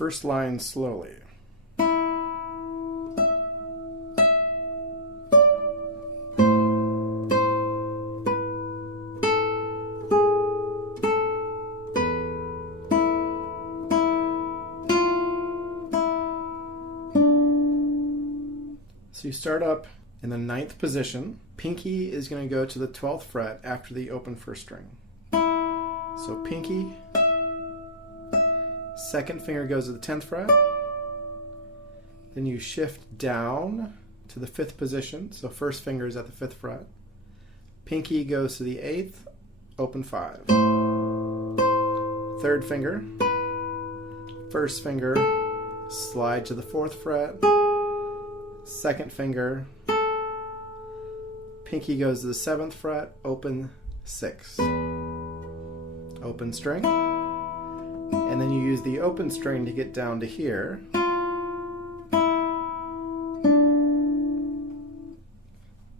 first line slowly. So you start up in the 9th position. Pinky is going to go to the 12th fret after the open first string. So pinky, second finger goes to the 10th fret. Then you shift down to the 5th position. So first finger is at the 5th fret. Pinky goes to the 8th, open 5. Third finger, first finger, slide to the 4th fret. Second finger, pinky goes to the 7th fret, open 6. Open string. And then you use the open string to get down to here.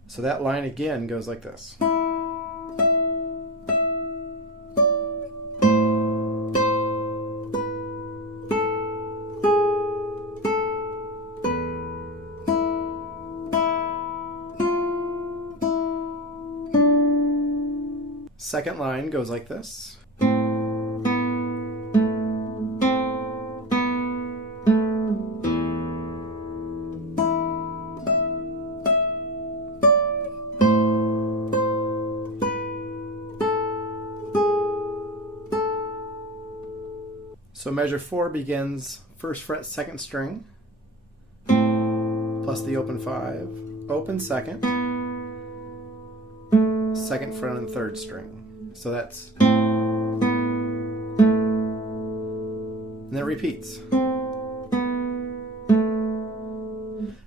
So that line again goes like this. Second line goes like this. So measure 4 begins 1st fret 2nd string plus the open 5, open 2nd, 2nd fret on the 3rd string. So that's, and then it repeats.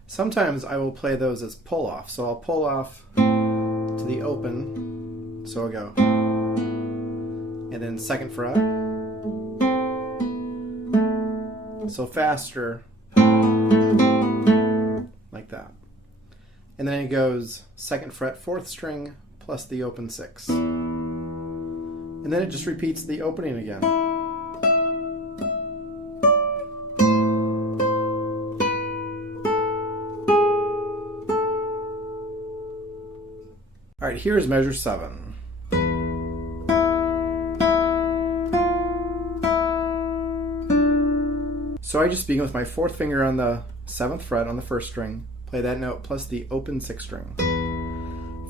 Sometimes I will play those as pull off. So I'll pull off to the open, so I'll go, and then 2nd fret. So faster, like that. And then it goes 2nd fret 4th string plus the open 6. And then it just repeats the opening again. All right, here's measure 7. So I just begin with my 4th finger on the 7th fret on the 1st string, play that note plus the open 6th string.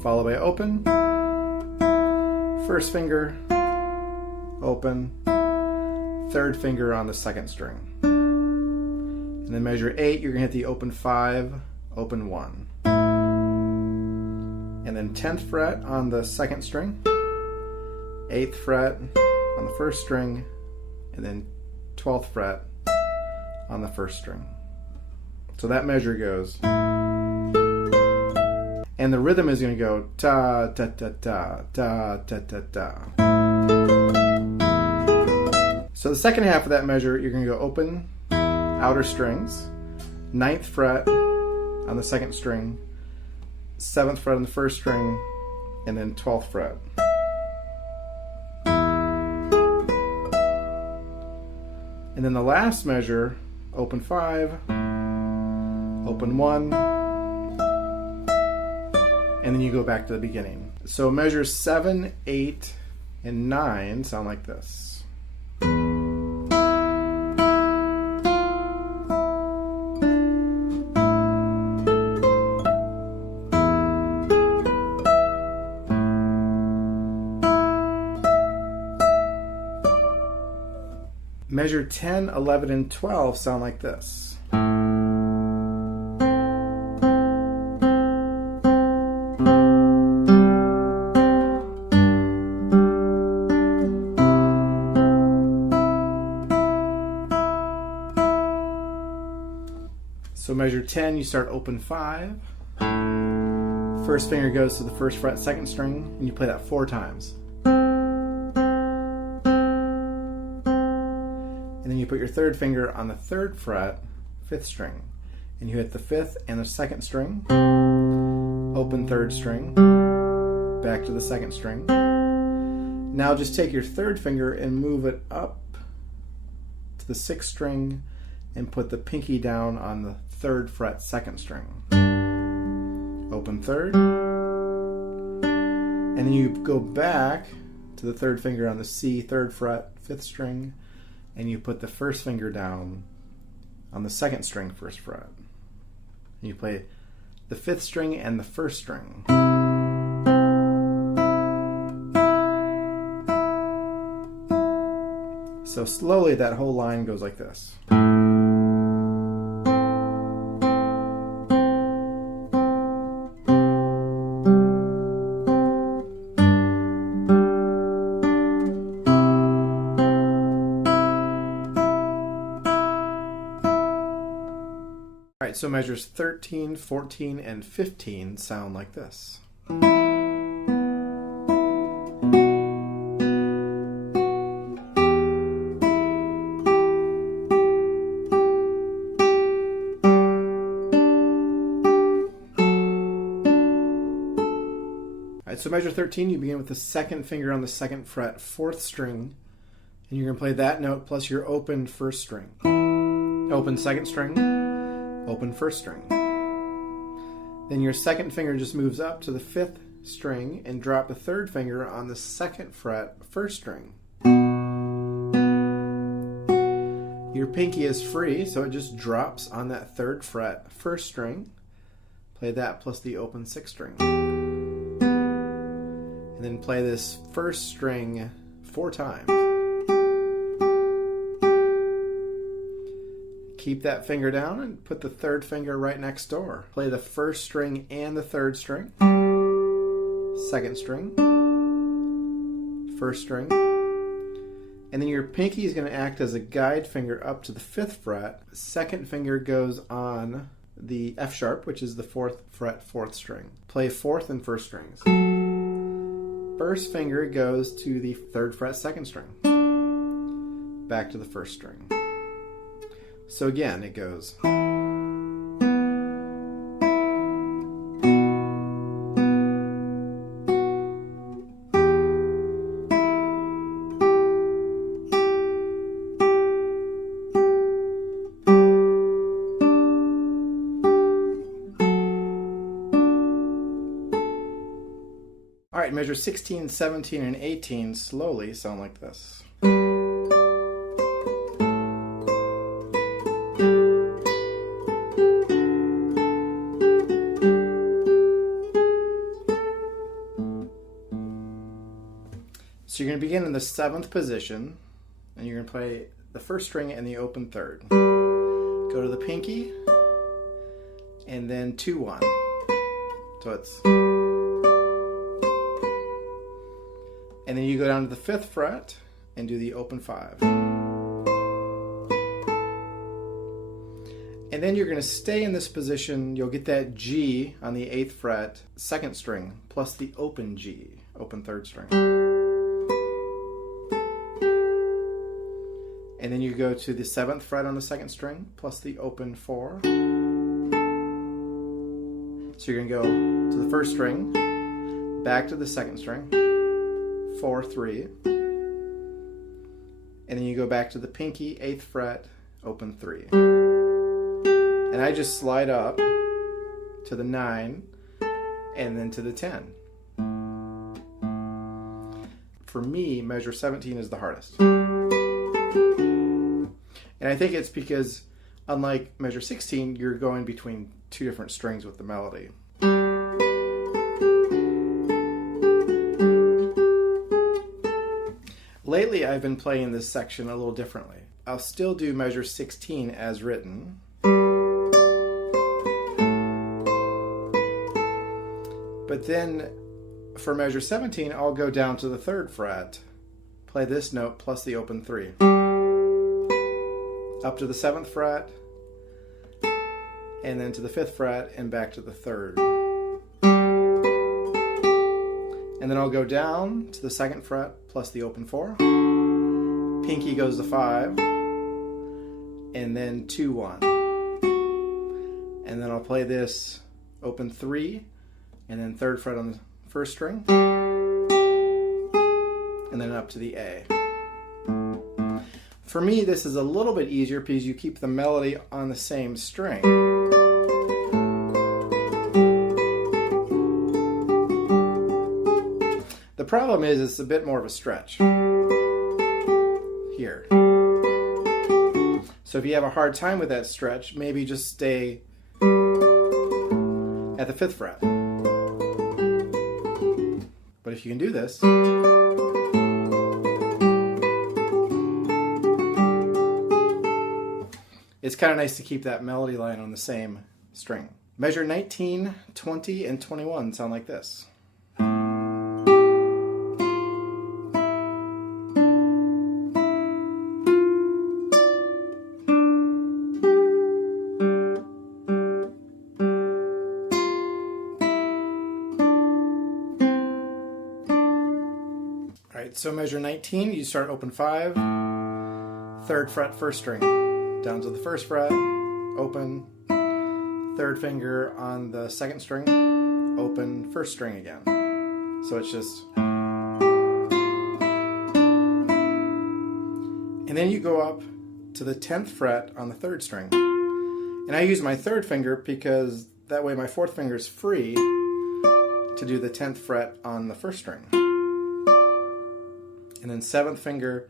Followed by open, 1st finger, open, 3rd finger on the 2nd string. And then measure 8, you're going to hit the open 5, open 1. And then 10th fret on the 2nd string, 8th fret on the 1st string, and then 12th fret on the 1st string. So that measure goes. And the rhythm is going to go ta ta ta ta ta ta ta ta. So the second half of that measure, you're going to go open, outer strings, 9th fret on the 2nd string, 7th fret on the 1st string, and then 12th fret. And then the last measure, open 5, open 1, and then you go back to the beginning. So measures 7, 8, and 9 sound like this. Measure 10, 11, and 12 sound like this. So measure 10, you start open 5. First finger goes to the 1st fret 2nd string, and you play that 4 times. And then you put your 3rd finger on the 3rd fret, 5th string, and you hit the 5th and the 2nd string, open 3rd string, back to the 2nd string. Now just take your 3rd finger and move it up to the 6th string, and put the pinky down on the 3rd fret 2nd string. Open 3rd, and then you go back to the 3rd finger on the C 3rd fret 5th string, and you put the 1st finger down on the 2nd string 1st fret. And you play the 5th string and the 1st string. So slowly that whole line goes like this. Alright, so measures 13, 14, and 15 sound like this. So measure 13, you begin with the 2nd finger on the 2nd fret, 4th string, and you're going to play that note plus your open 1st string. Open 2nd string, open 1st string. Then your 2nd finger just moves up to the 5th string and drop the 3rd finger on the 2nd fret, 1st string. Your pinky is free, so it just drops on that 3rd fret, 1st string. Play that plus the open 6th string. And then play this 1st string 4 times. Keep that finger down and put the 3rd finger right next door. Play the 1st string and the 3rd string, 2nd string, 1st string, and then your pinky is going to act as a guide finger up to the 5th fret. 2nd finger goes on the F sharp, which is the 4th fret, 4th string. Play 4th and 1st strings. 1st finger goes to the 3rd fret 2nd string, back to the 1st string. So again, it goes. All right, measure 16, 17, and 18 slowly sound like this. So you're going to begin in the 7th position, and you're going to play the 1st string and the open 3rd. Go to the pinky, and then 2-1. So it's... And then you go down to the 5th fret and do the open 5. And then you're going to stay in this position. You'll get that G on the 8th fret, 2nd string, plus the open G, open 3rd string. And then you go to the 7th fret on the 2nd string, plus the open 4. So you're going to go to the 1st string, back to the 2nd string, 4, 3, and then you go back to the pinky, 8th fret, open 3. And I just slide up to the 9 and then to the 10. For me, measure 17 is the hardest. And I think it's because, unlike measure 16, you're going between 2 different strings with the melody. Lately, I've been playing this section a little differently. I'll still do measure 16 as written. But then, for measure 17, I'll go down to the 3rd fret, play this note plus the open 3. Up to the 7th fret, and then to the 5th fret, and back to the 3rd. And then I'll go down to the 2nd fret plus the open 4. Pinky goes to 5, and then 2, 1. And then I'll play this open 3, and then 3rd fret on the 1st string, and then up to the A. For me, this is a little bit easier because you keep the melody on the same string. The problem is it's a bit more of a stretch here. So if you have a hard time with that stretch, maybe just stay at the 5th fret. But if you can do this, it's kind of nice to keep that melody line on the same string. Measure 19, 20, and 21 sound like this. So measure 19, you start open 5, 3rd fret, 1st string, down to the 1st fret, open, 3rd finger on the 2nd string, open, 1st string again. So it's just... And then you go up to the 10th fret on the 3rd string. And I use my 3rd finger because that way my 4th finger is free to do the 10th fret on the 1st string. And then 7th finger,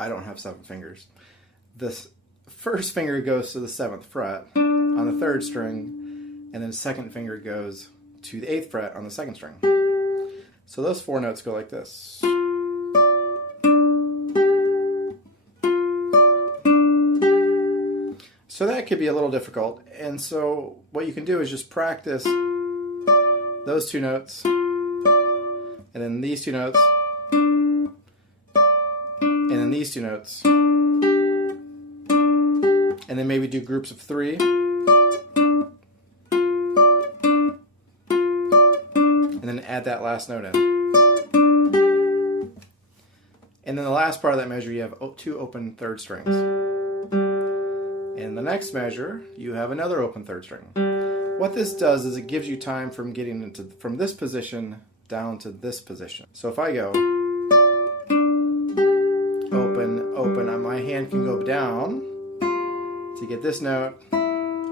I don't have 7 fingers. This 1st finger goes to the 7th fret on the 3rd string, and then 2nd finger goes to the 8th fret on the 2nd string. So those 4 notes go like this. So that could be a little difficult, and so what you can do is just practice those 2 notes, and then these 2 notes, and then these 2 notes, and then maybe do groups of 3, and then add that last note in. And then the last part of that measure, you have 2 open 3rd strings. In the next measure, you have another open 3rd string. What this does is it gives you time from getting from this position down to this position. So if I go open, open, my hand can go down to get this note,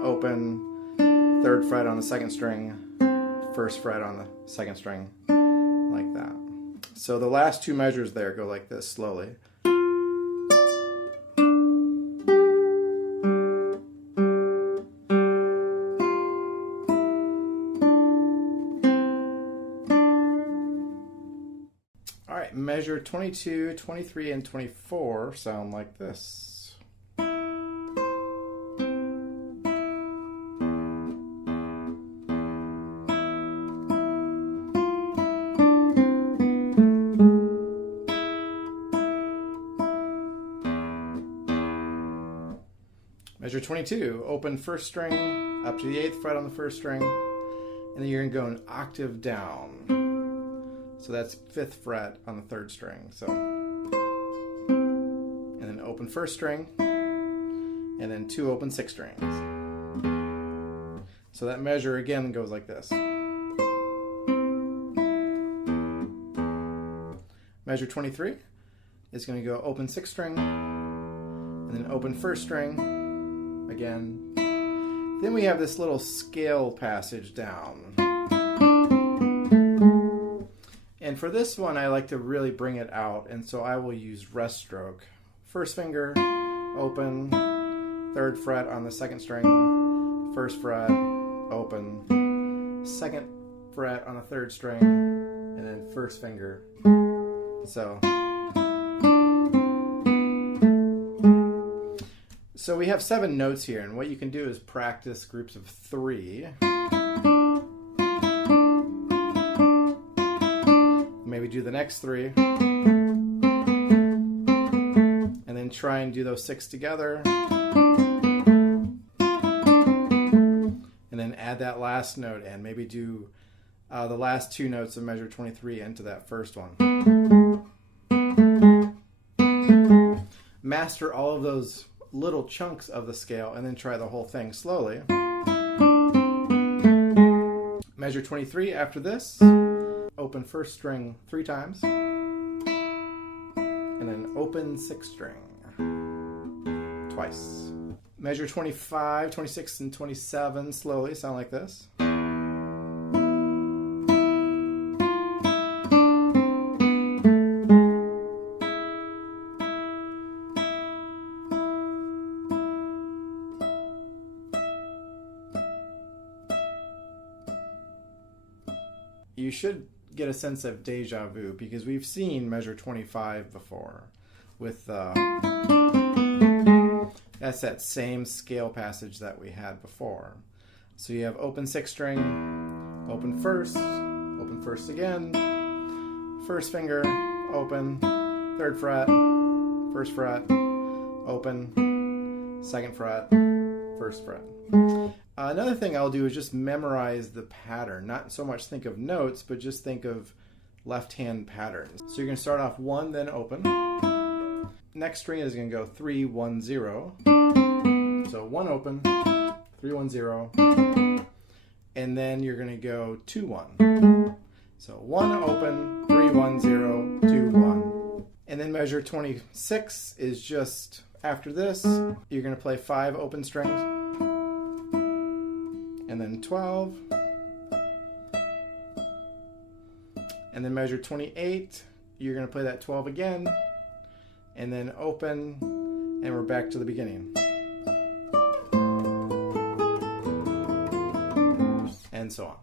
open, 3rd fret on the 2nd string, 1st fret on the 2nd string, like that. So the last 2 measures there go like this slowly. Measure 22, 23, and 24 sound like this. Measure 22, open 1st string up to the 8th fret on the 1st string, and then you're going to go an octave down. So that's 5th fret on the 3rd string. So, and then open 1st string, and then 2 open 6th strings. So that measure again goes like this. Measure 23 is going to go open 6th string, and then open 1st string again. Then we have this little scale passage down. And for this one, I like to really bring it out, and so I will use rest stroke. 1st finger, open, 3rd fret on the 2nd string, 1st fret, open, 2nd fret on the 3rd string, and then 1st finger. So we have 7 notes here, and what you can do is practice groups of 3. Maybe do the next 3, and then try and do those 6 together, and then add that last note in. Maybe do the last 2 notes of measure 23 into that first one. Master all of those little chunks of the scale, and then try the whole thing slowly. Measure 23 after this. Open 1st string 3 times, and and then open 6th string twice. Measure 25, 26, and 27 slowly, sound like this. You should get a sense of deja vu because we've seen measure 25 before with that's that same scale passage that we had before. So you have open 6th string, open 1st again, 1st finger, open, 3rd fret, 1st fret, open, 2nd fret, 1st fret. Another thing I'll do is just memorize the pattern. Not so much think of notes, but just think of left-hand patterns. So you're going to start off 1, then open. Next string is going to go 3, 1, 0. So 1 open, 3, 1, 0. And then you're going to go 2, 1. So 1 open, 3, 1, 0, 2, 1. And then measure 26 is just after this. You're going to play 5 open strings. And then 12, and then measure 28, you're going to play that 12 again, and then open, and we're back to the beginning. And so on.